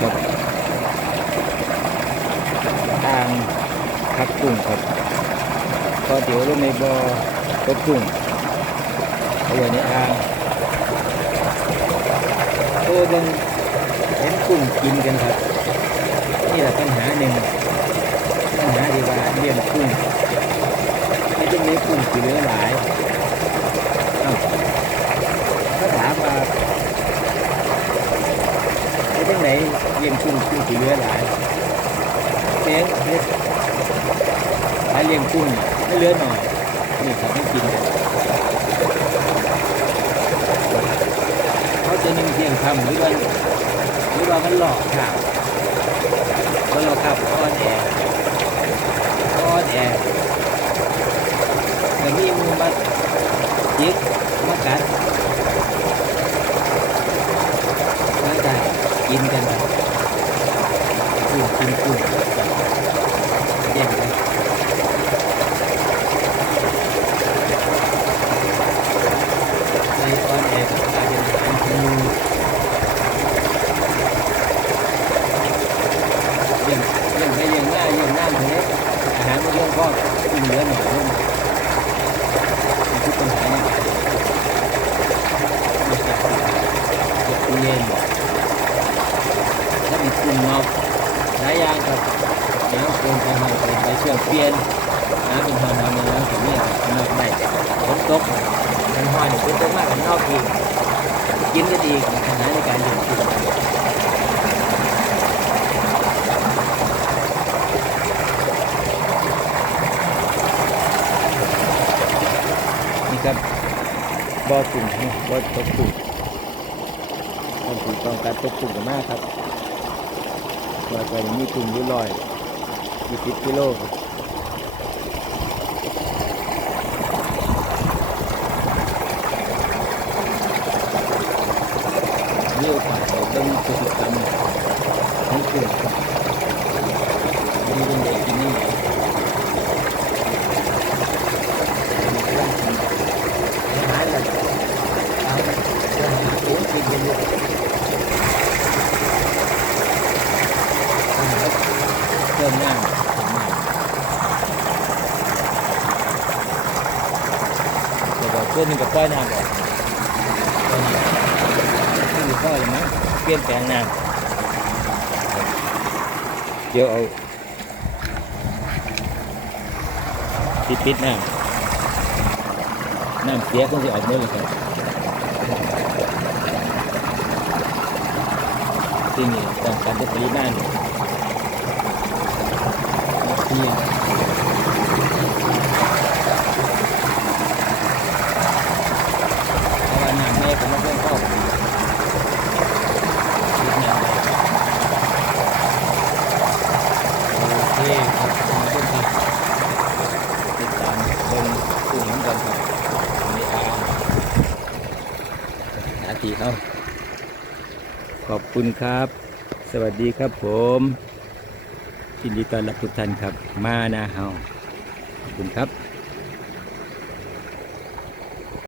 ครับอ่างพักกุ้งครับก็เดี๋ยวลงในบ่อตกกุ้งเอาไว้ในอ่างโอ้เบิ่งเห็นกุ้งกินกันครับ นี่แหละปัญหาหนึ่งปัญหาที่ว่าเลี้ยงกุ้งไม่ต้องเลี้ยงกุ้งสีเหลือหลายเอ้าถ้าถามว่าไม่ต้องไหน เลี้ยงกุ้งกุ้งสีเลือหลายเลี้ยงเลี้ยเลี้ยงกุ้งไม่เลือหน่อยนี่เขาไม่กินเขาจะนึ่งเที่ยงคำหรือว่าหรือว่ามันหลอกข่าวแล้วเราขับอ้อนแอร์อ้อนแอร์แต่มีมือมาจิกมากัดมาได้กินกันแบบ กุ้งกินกุ้งเยี่ยมเลยในอ้อนแอร์กลายเป็นอาหารของงูเยี่ยมเยี่ยมให้เยี่ยมหน้าเยี่ยมหน้าเทะอาหารมันเรื่องก็กินเหลือหน่อยเรื่องมีทุกปัญหาเนี่ยไม่ใช่เก็บตู้เย็นแล้วมีกุ้งนอกหลายอย่างครับน้ำเป็นไปหอยเป็นไปเชื่อมเปลี่ยนน้ำเป็นหอยนอนในน้ำถึงนี่นอกได้ฝนตกกันหอยฝนตกมากกันนอกอีกินก็ดีปัญหาในการเลี้ยงกุ้งนี่ครับบ่อกุ้งเนะบ่อตกกุ้งต้องถูกต้องการตกกุ้งกันมากครับ ลอยไปมีถุงลอยยี่สิบกิโลครับมีโอกาสไปเบิ่งพฤติกรรมของกุ้งครับมีเป็นเด็กที่นี่ร่างกิน หายเลยเอาเดินหาตัวกินกันอยู่เติ มน้ำผมใหม่เดี๋ยวบอกเพื่อนหนึงกับป้อยน้ำบอกป้อยน้ำขึ้นอยู่พ่อเลยมั้งเปลี่ยนแปลงน้ำเดี๋ยวเอาปิดปิดน้ำน้ำเสียก็จะออกเมื่อไหร่ครับที่นี่ต้องการจะปริมาณ นี่เพราะว่าน้ำแม่ก็ไม่ต้องเข้าปิดน้ำเลยโอเคครับขอบคุณครับติดตามเบิ่งกลุ่มกันครับนี่อ่างนาทีเขาขอบคุณครับ สวัสดีครับผม ยินดีต้อนรับทุกท่านครับ มานาเฮาขอบคุณครับ